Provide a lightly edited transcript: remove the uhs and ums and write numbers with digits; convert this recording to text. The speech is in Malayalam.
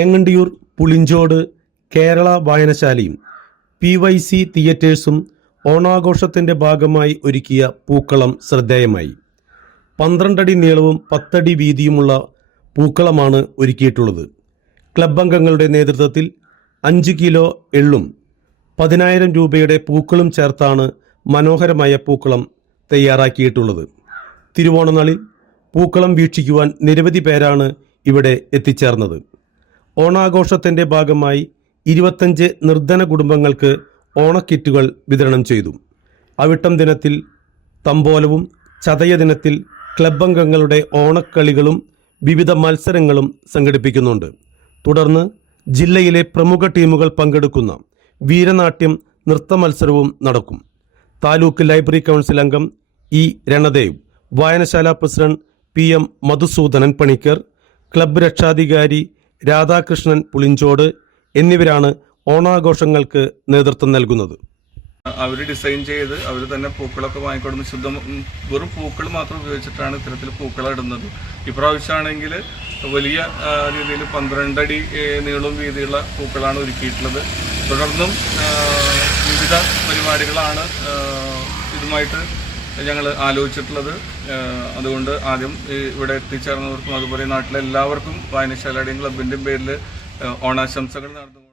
ഏങ്ങണ്ടിയൂർ പുളിഞ്ചോട് കേരള വായനശാലയും PYC തിയേറ്റേഴ്സും ഓണാഘോഷത്തിൻ്റെ ഭാഗമായി ഒരുക്കിയ പൂക്കളം ശ്രദ്ധേയമായി. 12 അടി നീളവും 10 അടി വീതിയുമുള്ള പൂക്കളമാണ് ഒരുക്കിയിട്ടുള്ളത്. ക്ലബ് അംഗങ്ങളുടെ നേതൃത്വത്തിൽ 5 കിലോ എള്ളും 10,000 രൂപയുടെ പൂക്കളും ചേർത്താണ് മനോഹരമായ പൂക്കളം തയ്യാറാക്കിയിട്ടുള്ളത്. തിരുവോണനാളിൽ പൂക്കളം വീക്ഷിക്കുവാൻ നിരവധി പേരാണ് ഇവിടെ എത്തിച്ചേർന്നത്. ഓണാഘോഷത്തിൻ്റെ ഭാഗമായി 25 നിർധന കുടുംബങ്ങൾക്ക് ഓണക്കിറ്റുകൾ വിതരണം ചെയ്തു. അവിട്ടം ദിനത്തിൽ തമ്പോലവും ചതയ ദിനത്തിൽ ക്ലബ് അംഗങ്ങളുടെ ഓണക്കളികളും വിവിധ മത്സരങ്ങളും സംഘടിപ്പിക്കുന്നുണ്ട്. തുടർന്ന് ജില്ലയിലെ പ്രമുഖ ടീമുകൾ പങ്കെടുക്കുന്ന വീരനാട്യം നൃത്ത മത്സരവും നടക്കും. താലൂക്ക് ലൈബ്രറി കൗൺസിൽ അംഗം E. രണദേവ്, വായനശാല president PM Madhusoodanan Panicker, club രക്ഷാധികാരി രാധാകൃഷ്ണൻ പുളിഞ്ചോട് എന്നിവരാണ് ഓണാഘോഷങ്ങൾക്ക് നേതൃത്വം നൽകുന്നത്. അവർ ഡിസൈൻ ചെയ്ത് അവർ തന്നെ പൂക്കളൊക്കെ വാങ്ങിക്കൊടുന്ന് വെറും പൂക്കൾ മാത്രം ഉപയോഗിച്ചിട്ടാണ് ഇത്തരത്തിൽ പൂക്കളം ഇടുന്നത്. ഇപ്രാവശ്യമാണെങ്കിൽ വലിയ രീതിയിൽ 12 അടി നീളവും വീതിയുള്ള പൂക്കളാണ് ഒരുക്കിയിട്ടുള്ളത്. തുടർന്നും വിവിധ പരിപാടികളാണ് ഇതുമായിട്ട് ഞങ്ങൾ ആലോചിച്ചിട്ടുള്ളത്. അതുകൊണ്ട് ആദ്യം ഇവിടെ എത്തിച്ചേർന്നവർക്കും അതുപോലെ നാട്ടിലെ എല്ലാവർക്കും വായനശാലയുടെയും ക്ലബിൻ്റെയും പേരിൽ ഓണാശംസകൾ നടന്നു.